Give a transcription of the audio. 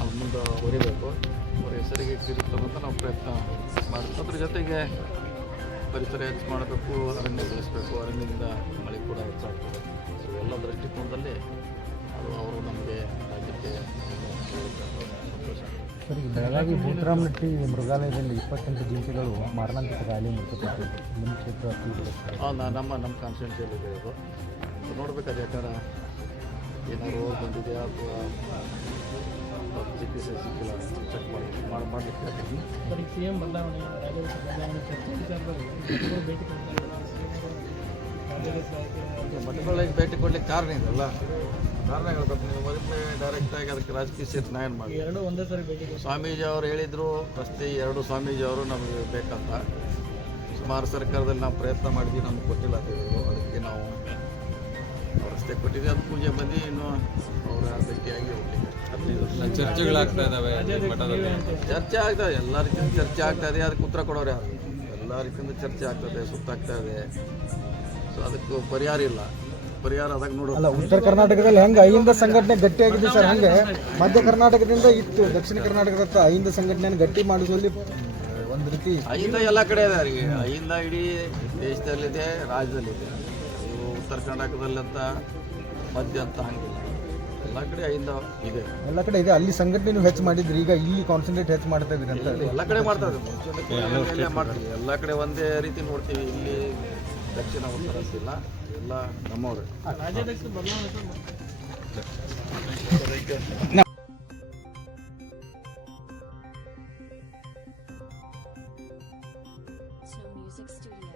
ಅದು ಮುಂದೆ ಹೊರಿಬೇಕು. ಅವ್ರ ಹೆಸರಿಗೆ ಇಟ್ಟಿರ್ತಾರೆ ಅಂತ ನಾವು ಪ್ರಯತ್ನ ಮಾಡ್ತೀವಿ. ಅದ್ರ ಜೊತೆಗೆ ಪರಿಸರ ಹೆಚ್ಚು ಮಾಡಬೇಕು, ಅರಣ್ಯ ಬೆಳೆಸಬೇಕು, ಅರಣ್ಯದಿಂದ ಮಳೆ ಕೂಡ ಹೆಚ್ಚಾಗ್ತದೆ. ಸೊ ಎಲ್ಲ ದೃಷ್ಟಿಕೋನದಲ್ಲಿ ಅದು ಅವರು ನಮಗೆ ರಾಜ್ಯಕ್ಕೆ ಸಂತೋಷ. ಸರ್, ಬೆಳಗಾವಿ ಭೂತರಾಮನಟ್ಟಿ ಮೃಗಾಲಯದಲ್ಲಿ 28 ಜಿಂಕೆಗಳು ಮಾರಣಾಂತಿಕ ಗಾಳಿ ಮೃತಪಟ್ಟಿದೆ. ನಿಮ್ಮ ಕ್ಷೇತ್ರ ನಮ್ಮ ಕಾನ್ಸ್ಟಿಟ್ಯೂನ್ಸಿಯಲ್ಲಿ ಇದೆ ಇದು. ನೋಡ್ಬೇಕಾದ್ರೆ ಯಾಕಂದ್ರೆ ಏನಾದ್ರು ರೋಗ ಬಂದಿದೆಯಾ ಅಥವಾ ಚಿಕಿತ್ಸೆ ಸಿಕ್ಕಿಲ್ಲ ಚೆಕ್ ಮಾಡಲಿಕ್ಕೆ ಸಿಎಂ ಬದಲಾವಣೆ ಮಠಗಳಿಗೆ ಭೇಟಿ ಕೊಡ್ಲಿಕ್ಕೆ ಕಾರಣ ಇದೆಲ್ಲ ಕಾರಣ ಹೇಳ್ಬೇಕು. ನೀವು ಮೊದಲೇ ಡೈರೆಕ್ಟಾಗಿ ಅದಕ್ಕೆ ರಾಜಕೀಯ ಸೇತನ ಏನು ಮಾಡಿ ಎರಡು ಒಂದೇ ಸರಿ ಭೇಟಿ. ಸ್ವಾಮೀಜಿ ಅವರು ಹೇಳಿದರು ರಸ್ತೆ 2 ಸ್ವಾಮೀಜಿ ಅವರು ನಮಗೆ ಬೇಕಂತ. ಸುಮಾರು ಸರ್ಕಾರದಲ್ಲಿ ನಾವು ಪ್ರಯತ್ನ ಮಾಡಿದ್ವಿ, ನಮ್ಗೆ ಕೊಟ್ಟಿಲ್ಲ ಅಂತ ಹೇಳಿದ್ರು. ಅದಕ್ಕೆ ನಾವು ರಸ್ತೆ ಕೊಟ್ಟಿದ್ವಿ, ಅದು ಪೂಜೆ ಬಂದು ಇನ್ನು ಅವರ ಭೇಟಿಯಾಗಿ ಹೋಗ್ಲಿಕ್ಕೆ ಚರ್ಚೆಗಳಾಗ್ತಾ ಇದ್ದಾವೆ. ಚರ್ಚೆ ಆಗ್ತದೆ, ಎಲ್ಲ ರೀತಿಯಿಂದ ಚರ್ಚೆ ಆಗ್ತಾ ಇದೆ. ಅದಕ್ಕೆ ಉತ್ತರ ಕೊಡೋರು ಯಾರು? ಎಲ್ಲ ರೀತಿಯಿಂದ ಚರ್ಚೆ ಆಗ್ತದೆ, ಸುತ್ತಾಗ್ತಾ ಇದೆ. ಸೊ ಅದಕ್ಕೆ ಪರಿಹಾರ ಇಲ್ಲ. ಪರಿಹಾರ ಅದಾಗ ನೋಡೋಲ್ಲ. ಉತ್ತರ ಕರ್ನಾಟಕದಲ್ಲಿ ಹೆಂಗೆ ಅಹಿಂದ ಸಂಘಟನೆ ಗಟ್ಟಿಯಾಗಿದೆ ಸರ್, ಹಂಗೆ ಮಧ್ಯ ಕರ್ನಾಟಕದಿಂದ ಇತ್ತು, ದಕ್ಷಿಣ ಕರ್ನಾಟಕದ ಅಹಿಂದ ಸಂಘಟನೆಯನ್ನು ಗಟ್ಟಿ ಮಾಡಿಸುವಲ್ಲಿ ಒಂದು ರೀತಿ ಅಹಿಂದ ಎಲ್ಲ ಕಡೆ ಇದೆ. ಅವರಿಗೆ ಅಹಿಂದ ಇಡೀ ದೇಶದಲ್ಲಿದೆ, ರಾಜ್ಯದಲ್ಲಿದೆ. ನೀವು ಉತ್ತರ ಕರ್ನಾಟಕದಲ್ಲಂತ ಮಧ್ಯ ಅಂತ ಹಂಗಿಲ್ಲ, ಎಲ್ಲ ಕಡೆ ಅಹಿಂದ ಇದೆ. ಎಲ್ಲ ಕಡೆ ಇದೆ. ಅಲ್ಲಿ ಸಂಘಟನೆ ನೀವು ಹೆಚ್ಚು ಮಾಡಿದ್ರಿ, ಈಗ ಇಲ್ಲಿ ಕಾನ್ಸಂಟ್ರೇಟ್ ಹೆಚ್ಚು ಮಾಡ್ತಾ ಇದ್ರಿ ಅಂತ. ಎಲ್ಲ ಕಡೆ ಮಾಡ್ತಾ ಇದ್ದೀವಿ, ಮುಂಚೆ ಮಾಡ್ತೀವಿ. ಎಲ್ಲ ಕಡೆ ಒಂದೇ ರೀತಿ ನೋಡ್ತೀವಿ. ಇಲ್ಲಿ ದಕ್ಷಿಣ ಉತ್ತರ ಅಂತಿಲ್ಲ, ಎಲ್ಲ ನಮ್ಮವ್ರೆ. ರಾಜ್ಯಾಧ್ಯಕ್ಷ ಬದಲಾವಣೆ Snow Music Studio.